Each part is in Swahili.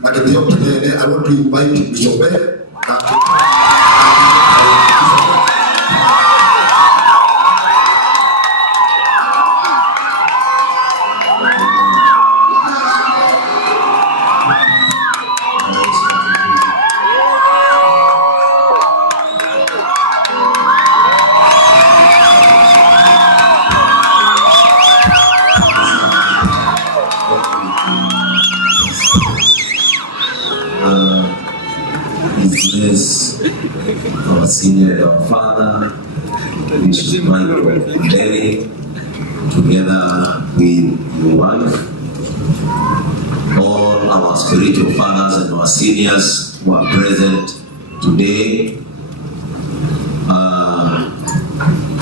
I want to invite Bishop Bayo. Our senior, our father, Bishop Bayo, together with your wife, all our spiritual fathers and our seniors who are present today,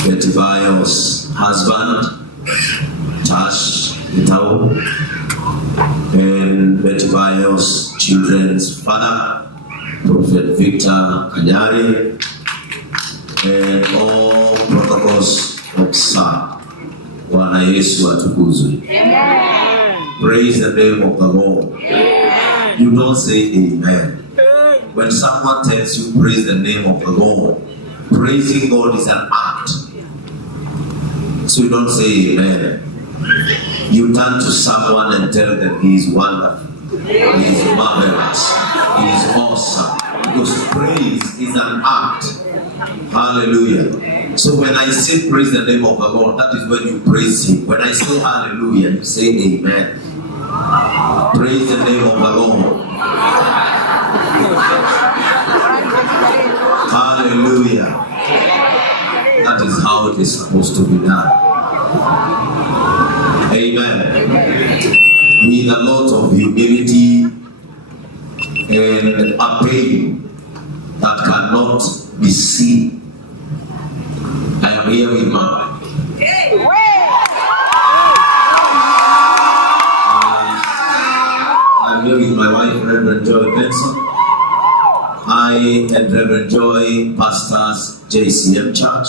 Betty Bayo's husband, Tash Itao, and Betty Bayo's children's father, Prophet Victor Kanyari, and all protocols officer. Bwana Yesu atukuzwe. Praise the name of the Lord. Amen. You don't say amen. When someone tells you praise the name of the Lord, praising God is an act. So you don't say amen. You turn to someone and tell them he is wonderful, he is marvelous, he is awesome. Because praise is an act. Hallelujah. So when I say praise the name of the Lord, that is when you praise him. When I say hallelujah, you say amen. Praise the name of the Lord. Hallelujah. That is how it is supposed to be done. Amen. With a lot of humility and a pain that cannot be seen. I am here with my I'm here with my wife, Reverend Joy Benson. I and Reverend Joy pastors JCM Church,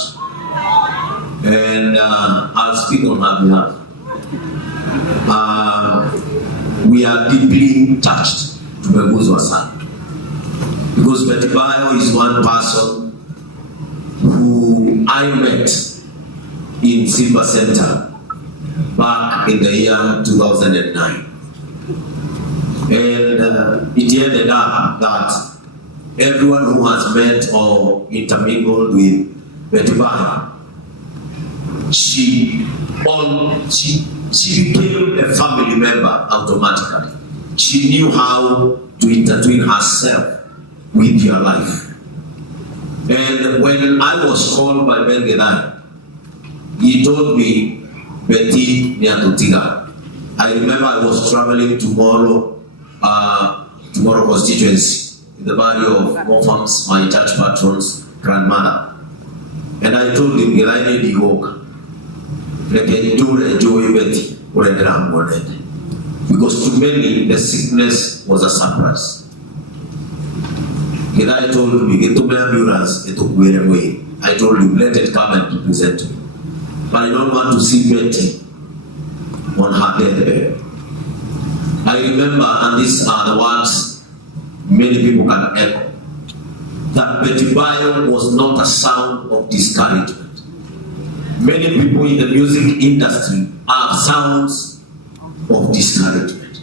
and I'll speak on her behalf. We are deeply touched to Beguzwa San, because Betty Bayo is one person who I met in Silver Center back in the year 2009. And it ended up that everyone who has met or intermingled with Betty Bayo, she became a family member automatically. She knew how to intertwine herself with your life. And when I was called by Ben Gedai, he told me, Betty Niatutiga. I remember I was traveling tomorrow constituency in the Bayo of Mofams, my church patron's grandmother. And I told him, Gedai need work. Because to many, the sickness was a surprise. Gedai told me, get to my ambulance, it took me away. I told him, let it come and present me. But I don't want to see Betty on her deathbed. I remember, and these are the words many people can echo, that Betty Bayo was not a sound of discouragement. Many people in the music industry have sounds of discouragement.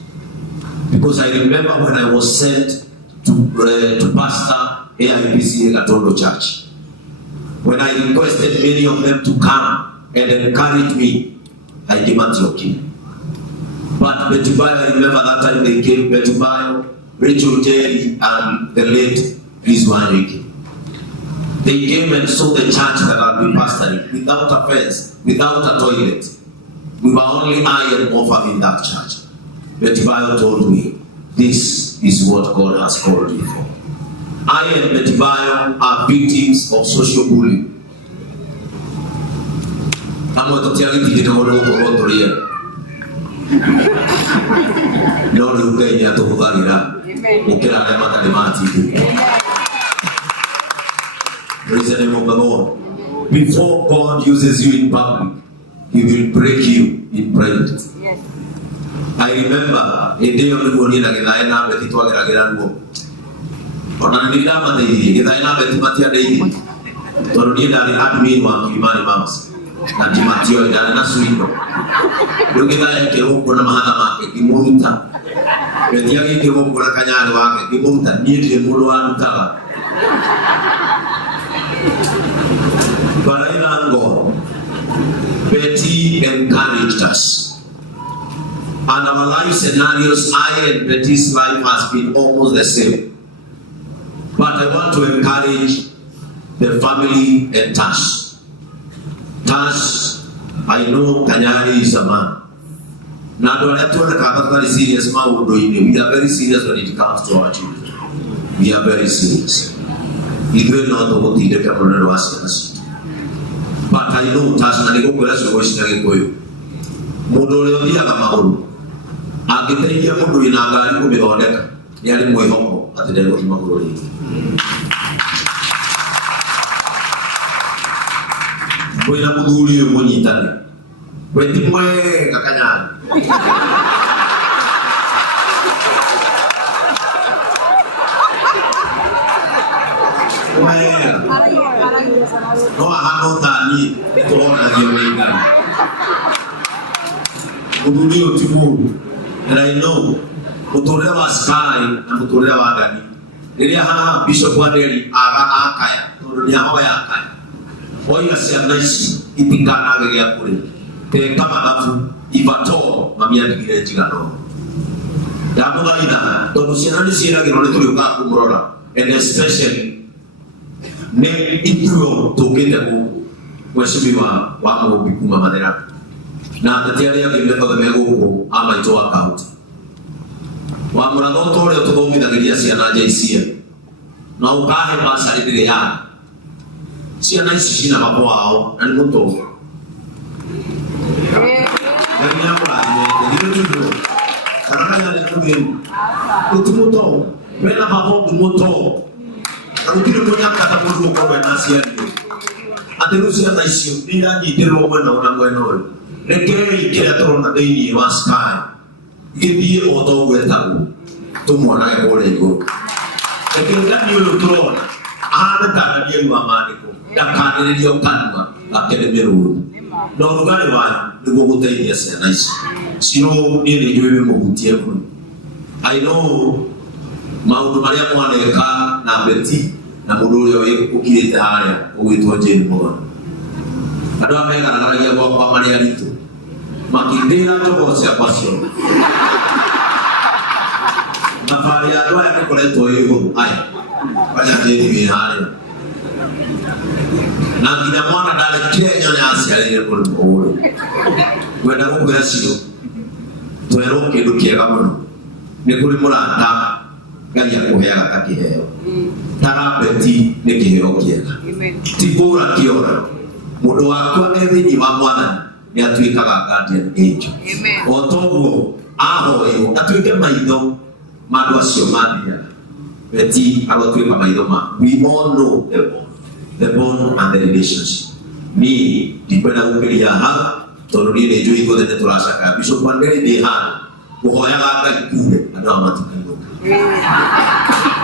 Because I remember when I was sent to pastor AIPC Gatondo Church, when I requested many of them to come and encourage me, I demand your king. But Betty Bayo, I remember that time they came, Betty Bayo, Rachel Terry, and the late Chris Wanrick. They came and saw the church that I'd been pastoring without a fence, without a toilet. We were only I and Mofa in that church. Betty Bayo told me, this is what God has called you for. I and Betty Bayo are victims of social bullying. I'm going to tell you, you don't know what to no, you can't get to Guthekia. You can't get to Praise the name of the Lord. Before God uses you in public, He will break you in private. Yes. I remember a day of the morning like I am with it again. On a Nilama day, if I am with Matia day, or neither admin one, Imani Mamas, and Timatio and Anasuino. Look at the Open Mahama, Imunta. When the young came up with a Kanyana, Imunta, nearly Muruan Tala. But I am gone. Betty encouraged us. And our life scenarios, I and Betty's life has been almost the same. But I want to encourage the family and Tash. Tash, I know Kanyari is a man. Now, we are very serious when it comes to our children. We are very serious. We will not want to take us. But I know Tash and I go to the Modolo dia kamaru. Akitenya mundu inagari kubihondeka. Yali muihoko atendeko kimakuru. Kuina muduli yonyitane. Wetimwe kakanyana. No hano tani tuona yonyitane. And I know Muturewa Sky and Muturewa Gani. Nelia Bishop Waneri Aga Akaya, Nyahoya Akaya. Oya Sianais, Itingana Yapuri. They come up Ivato, Mamia Gigano. Damuina, Domusiana Sierra Girotuka Kumura, and especially name Impuro to get a book, Weshiwa, Wamo Bikuma Madera. Na tatiaria kimeko the mego ama ito account. Wa murado tole otobomi da geria sia na jaisia. Na ukahe pasa ile ya. Sia na isi na babo ao na muto. Geria mura ne geria tudo. Karana ya kubi. Utumuto. Bena babo muto. Angkiri punya kata mutu ko na sia ni. Atelu sia na isi ni na ni telo mo na ngweno. Nekei kira torona dei wa Sky. Gidi oto wetaku. Tumona e bole go. Nekei ngani yo torona. Ana ta ni wa maniko. Dakane ni yo kanwa. Akele meru. No lugari wa ngo gutei yese nice. Sino ni ni yo mo gutie ko. I know maundu maria mwaneka na Betty na muduri yo ukirete haya ugitwa Jane mo. Ado amega na raia kwa Maria Rito. Makindira to se apasio. Na faria do ya ko leto yego ai. Baya jeni bi hale. Na kina mwana dale Kenya na Asia ile ko ko. Wenda ko ya sio. To ero ke do ke kamono. Ne ko murata ganya ko ya kataki heyo. Tara Betty ne ke heyo kiela. Amen. Tibura kiora. Mudo wakwa ethi wa mwana ni atuikaga guardian angel. Amen. Otogo ahoyo atuike maitho mandu acio mathia. Betty agotwika maitho ma. We all know the bond and the relationship. Ni dipenda gukiria ha tondu ni njui gothe ne turacaka Bishop Wanderi ni ha kuhoyaga Ngai kuure andu amatikano.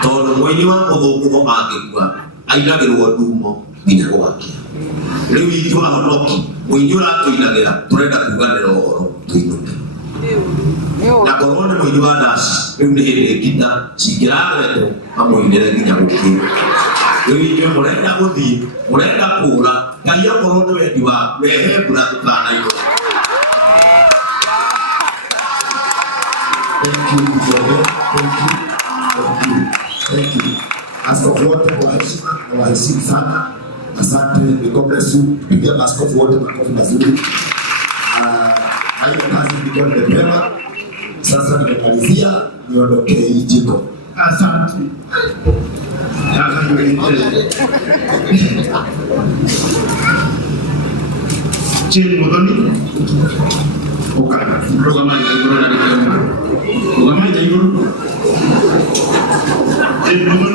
Tondu mwini wa muthuku agikua ainagirwo ndumo nginya gwakia. Riu itwa honoki muinyura tuinagira turenda kuganira ohoro tuinuke na korone muinywa das riu ni hinde kita cingirareto amuinire nginya gukira riu itwe murenda guthi murenda kura Ngai okorwo ni wendi wa wehe mbura tutana iro. Thank you, Joe. Thank you. Askofu wote kwa heshima na waheshimu sana. Asante, God bless you. Pigia maskofu wote makofi mazuri. Hayo kazi ilikuwa nimepewa. Sasa nimemalizia niondoke hii jiko. Asante. Chini modoni. Okay. Programa ya igoro na igoro. Programa ya igoro. Chini modoni.